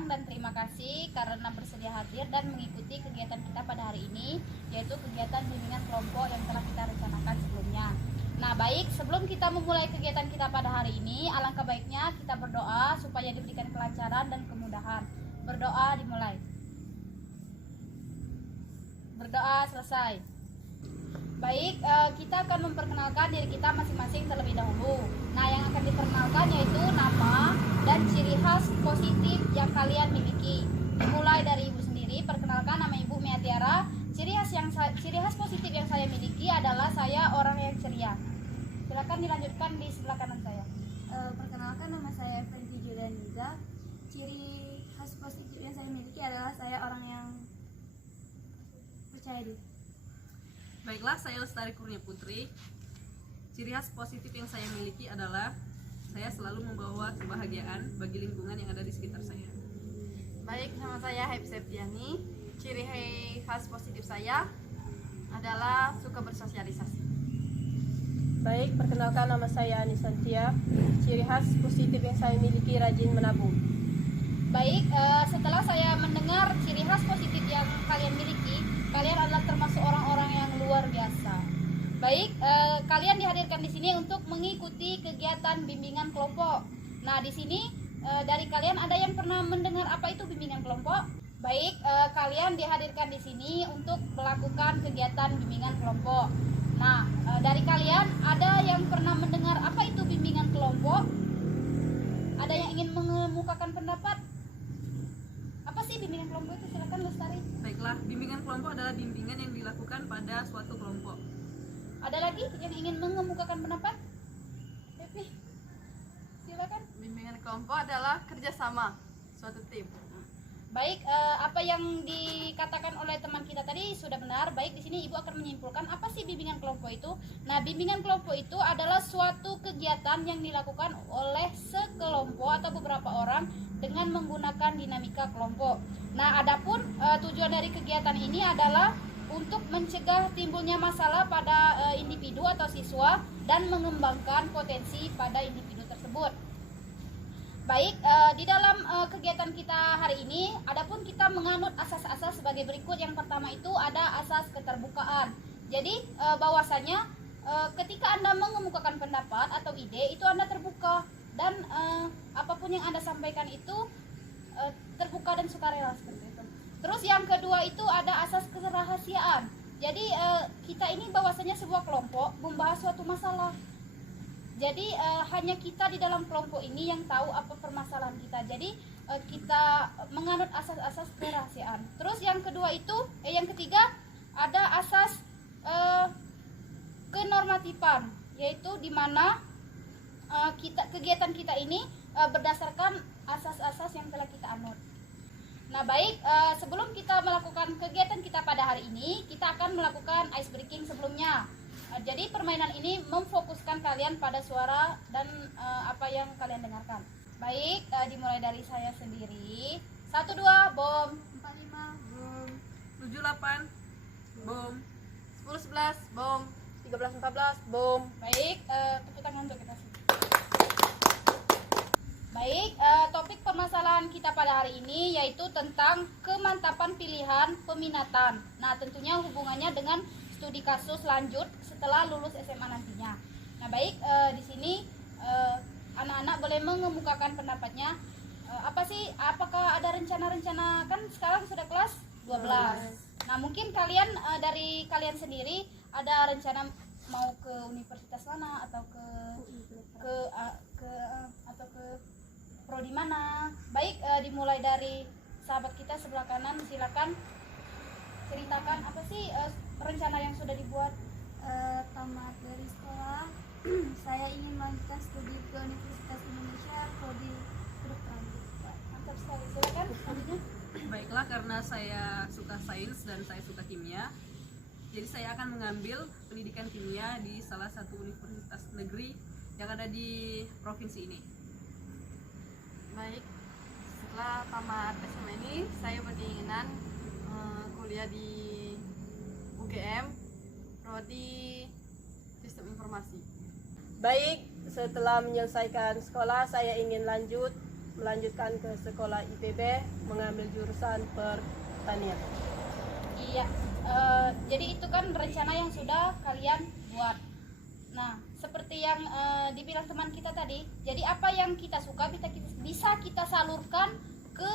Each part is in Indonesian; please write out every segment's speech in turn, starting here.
datang dan terima kasih karena bersedia hadir dan mengikuti kegiatan kita pada hari ini, yaitu kegiatan bimbingan kelompok yang telah kita rencanakan sebelumnya. Nah baik, sebelum kita memulai kegiatan kita pada hari ini, alangkah baiknya kita berdoa supaya diberikan kelancaran dan kemudahan. Berdoa dimulai. Berdoa selesai. Baik, kita akan memperkenalkan diri kita masing-masing terlebih dahulu. Nah, yang akan diperkenalkan yaitu nama dan ciri khas positif yang kalian miliki. Dimulai dari ibu sendiri, perkenalkan nama ibu Mia Tiara. Ciri khas positif yang saya miliki adalah saya orang yang ceria. Silakan dilanjutkan di sebelah kanan saya. Perkenalkan nama saya Fenty Julianiza. Ciri khas positif yang saya miliki adalah saya orang yang percaya diri. Baiklah, saya Lestari Kurnia Putri. Ciri khas positif yang saya miliki adalah saya selalu membawa kebahagiaan bagi lingkungan yang ada di sekitar saya. Baik, nama saya Haip Septiani. Ciri khas positif saya adalah suka bersosialisasi. Baik, perkenalkan nama saya Anisantia. Ciri khas positif yang saya miliki rajin menabung. Baik, setelah saya mendengar ciri khas positif yang kalian miliki, kalian adalah termasuk orang-orang yang luar biasa. Baik, kalian dihadirkan di sini untuk mengikuti kegiatan bimbingan kelompok. Nah, di sini dari kalian ada yang pernah mendengar apa itu bimbingan kelompok? Baik, kalian dihadirkan di sini untuk melakukan kegiatan bimbingan kelompok. Nah, dari kalian ada yang pernah mendengar apa itu bimbingan kelompok? Ada yang ingin mengemukakan pendapat? Apa sih bimbingan kelompok itu? Silakan Lestari. Baiklah, bimbingan kelompok adalah bimbingan yang dilakukan pada suatu kelompok. Ada lagi yang ingin mengemukakan pendapat? Pepi, silakan. Bimbingan kelompok adalah kerjasama suatu tim. Baik, apa yang dikatakan oleh teman kita tadi sudah benar. Baik, di sini Ibu akan menyimpulkan apa sih bimbingan kelompok itu. Nah, bimbingan kelompok itu adalah suatu kegiatan yang dilakukan oleh sekelompok atau beberapa orang dengan menggunakan dinamika kelompok. Nah, adapun tujuan dari kegiatan ini adalah untuk mencegah timbulnya masalah pada individu atau siswa dan mengembangkan potensi pada individu tersebut. Baik, di dalam kegiatan kita hari ini, adapun kita menganut asas-asas sebagai berikut. Yang pertama itu ada asas keterbukaan. Jadi bahwasanya ketika Anda mengemukakan pendapat atau ide itu Anda terbuka dan apapun yang Anda sampaikan itu terbuka dan sukarela seperti itu. Terus yang kedua itu ada asas kerahasiaan. Jadi kita ini bahwasanya sebuah kelompok membahas suatu masalah. Jadi hanya kita di dalam kelompok ini yang tahu apa permasalahan kita. Jadi kita menganut asas-asas kerahasiaan. Terus yang kedua itu, yang ketiga ada asas kenormatifan, yaitu di mana kegiatan kita ini berdasarkan asas-asas yang telah kita anut. Nah baik, sebelum kita melakukan kegiatan kita pada hari ini, kita akan melakukan ice breaking sebelumnya. Jadi permainan ini memfokuskan kalian pada suara dan apa yang kalian dengarkan. Baik, dimulai dari saya sendiri. 1, 2, bom. 45 bom. 78, bom. 10, 11, bom. 13, 14, bom. Baik, tepuk tangan untuk kita. Baik, topik permasalahan kita pada hari ini yaitu tentang kemantapan pilihan peminatan. Nah, tentunya hubungannya dengan studi kasus lanjut setelah lulus SMA nantinya. Nah, baik, di sini anak-anak boleh mengemukakan pendapatnya. Apa sih? Apakah ada rencana-rencana, kan sekarang sudah kelas 12. Nah, mungkin kalian dari kalian sendiri ada rencana mau ke universitas mana atau ke prodi mana? Baik, dimulai dari sahabat kita sebelah kanan. Silakan ceritakan apa sih rencana yang sudah dibuat. Tamat dari sekolah, saya ingin melanjutkan studi ke Universitas Indonesia prodi kedokteran. Mantap sekali. Silakan selanjutnya. Baiklah, karena saya suka sains dan saya suka kimia, jadi saya akan mengambil pendidikan kimia di salah satu universitas negeri yang ada di provinsi ini. Baik, setelah tamat SMA ini saya berkeinginan kuliah di UGM prodi sistem informasi. Baik, setelah menyelesaikan sekolah saya ingin lanjut melanjutkan ke sekolah IPB mengambil jurusan pertanian. Iya, jadi itu kan rencana yang sudah kalian buat. Nah, seperti yang dibilang teman kita tadi, jadi apa yang kita suka bisa kita salurkan ke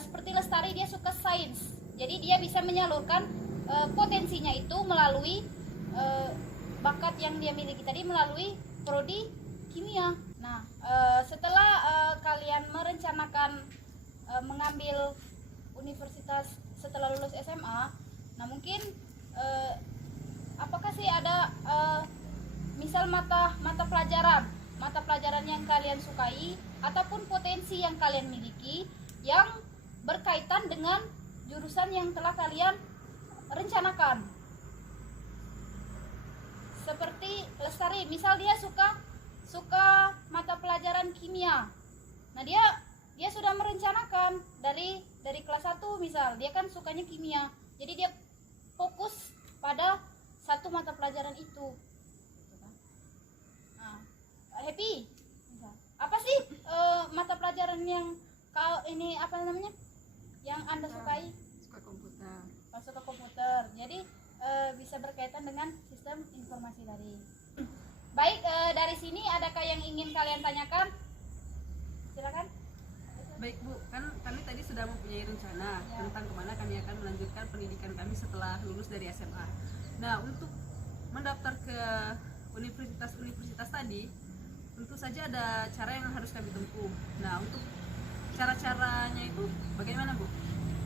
seperti Lestari, dia suka sains, jadi dia bisa menyalurkan potensinya itu melalui bakat yang dia miliki tadi melalui prodi kimia. Nah, setelah kalian merencanakan mengambil universitas setelah lulus SMA, nah mungkin apakah sih ada misal mata pelajaran yang kalian sukai ataupun potensi yang kalian miliki yang berkaitan dengan jurusan yang telah kalian rencanakan? Seperti Lestari, misal dia suka mata pelajaran kimia. Nah, dia sudah merencanakan dari kelas 1, misal dia kan sukanya kimia, jadi dia fokus pada satu mata pelajaran itu. Nah, Happy, apa sih mata pelajaran yang yang Anda sukai? Suka komputer. Masuk ke komputer, jadi bisa berkaitan dengan sistem informasi tadi. Baik, dari sini adakah yang ingin kalian tanyakan? Silakan. Baik Bu, kan kami tadi sudah mempunyai rencana Ya. tentang kemana kami akan melanjutkan pendidikan kami setelah lulus dari SMA. Nah, untuk mendaftar ke universitas-universitas tadi, tentu saja ada cara yang harus kami tempuh. Nah, untuk cara-caranya itu bagaimana Bu?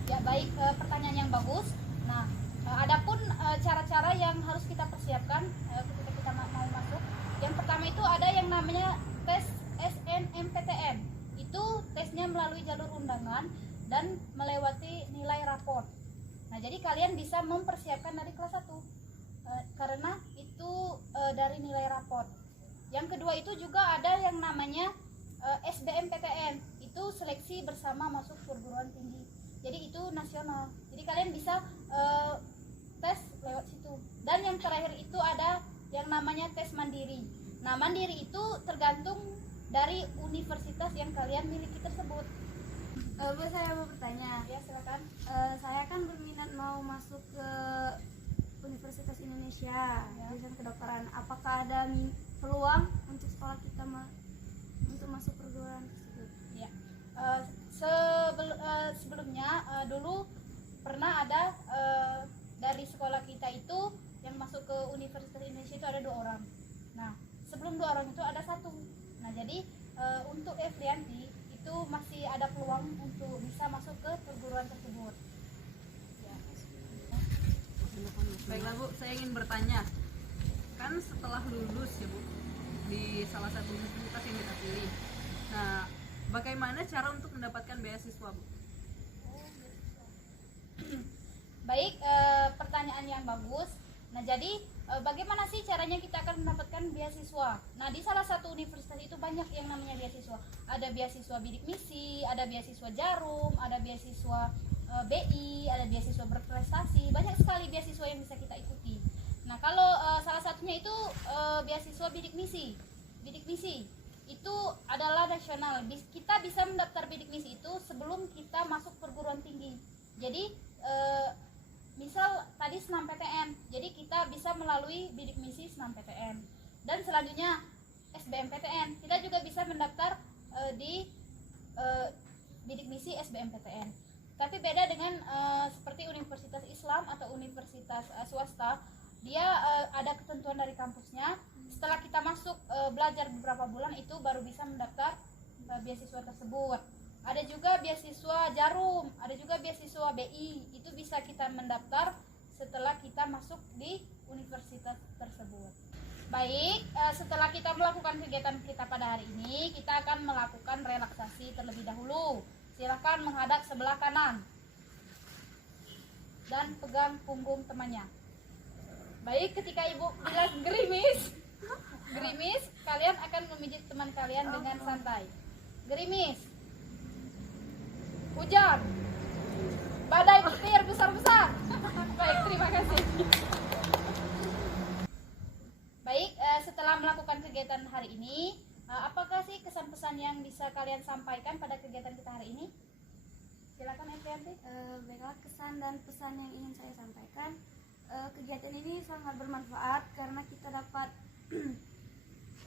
Ya, baik, pertanyaan yang bagus. Nah, adapun cara-cara yang harus kita persiapkan ketika kita mau masuk, yang pertama itu ada yang namanya tes SNMPTN. Itu tesnya melalui jalur undangan dan melewati nilai raport. Nah, jadi kalian bisa mempersiapkan dari kelas 1 karena itu dari nilai raport. Yang kedua itu juga ada yang namanya SBMPTN. Itu seleksi bersama masuk perguruan tinggi. Jadi itu nasional. Jadi kalian bisa tes lewat situ. Dan yang terakhir itu ada yang namanya tes mandiri. Nah, mandiri itu tergantung dari universitas yang kalian miliki tersebut. Bu, saya mau bertanya. Ya, silakan. Saya kan berminat mau masuk ke Universitas Indonesia, jurusan kedokteran. Apakah ada peluang untuk sekolah kita untuk masuk perguruan tersebut? Ya. Sebelumnya dulu pernah ada dari sekolah kita itu yang masuk ke Universitas Indonesia itu ada 2 orang. Nah, sebelum 2 orang itu ada 1. Nah, jadi untuk Efrianti itu masih ada peluang untuk bisa masuk ke perguruan tersebut. Ya. Baiklah Bu, saya ingin bertanya, kan setelah lulus ya Bu di salah satu universitas yang kita pilih, nah bagaimana cara untuk mendapatkan beasiswa Bu? Baik, pertanyaan yang bagus. Nah, jadi bagaimana sih caranya kita akan mendapatkan beasiswa? Nah, di salah satu universitas itu banyak yang namanya beasiswa. Ada beasiswa bidik misi, ada beasiswa jarum, ada beasiswa BI, ada beasiswa berprestasi. Banyak sekali beasiswa yang bisa kita ikuti. Nah, kalau salah satunya itu beasiswa bidik misi. Bidik misi itu adalah nasional. Kita bisa mendaftar bidik misi itu sebelum kita masuk perguruan tinggi. Jadi misal tadi SNMPTN, jadi kita bisa melalui bidik misi SNMPTN. Dan selanjutnya SBMPTN, kita juga bisa mendaftar di bidik misi SBMPTN. Tapi beda dengan seperti universitas Islam atau universitas swasta, dia ada ketentuan dari kampusnya. Setelah kita masuk belajar beberapa bulan itu baru bisa mendaftar beasiswa tersebut. Ada juga beasiswa jarum, ada juga beasiswa BI, itu bisa kita mendaftar setelah kita masuk di universitas tersebut. Baik, setelah kita melakukan kegiatan kita pada hari ini, kita akan melakukan relaksasi terlebih dahulu. Silakan menghadap sebelah kanan dan pegang punggung temannya. Baik, ketika ibu bilang gerimis, kalian akan memijit teman kalian dengan santai. Gerimis, hujan, badai petir besar-besar. Baik, terima kasih. Baik, setelah melakukan kegiatan hari ini, Apakah sih kesan-pesan yang bisa kalian sampaikan pada kegiatan kita hari ini? Silakan Evianti. Baiklah, kesan dan pesan yang ingin saya sampaikan, kegiatan ini sangat bermanfaat karena kita dapat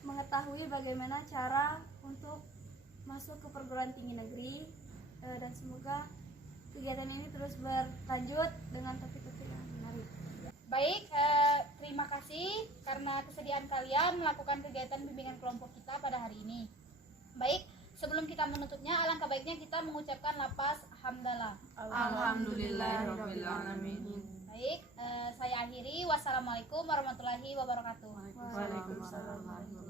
mengetahui bagaimana cara untuk masuk ke perguruan tinggi negeri, dan semoga kegiatan ini terus berlanjut dengan topik-topik yang menarik. Baik, terima kasih karena kesediaan kalian melakukan kegiatan bimbingan kelompok kita pada hari ini. Baik, sebelum kita menutupnya, alangkah baiknya kita mengucapkan lafaz hamdalah. Alhamdulillahirabbil alamin. Baik, saya akhiri. Wassalamualaikum warahmatullahi wabarakatuh. Waalaikumsalam warahmatullahi wabarakatuh.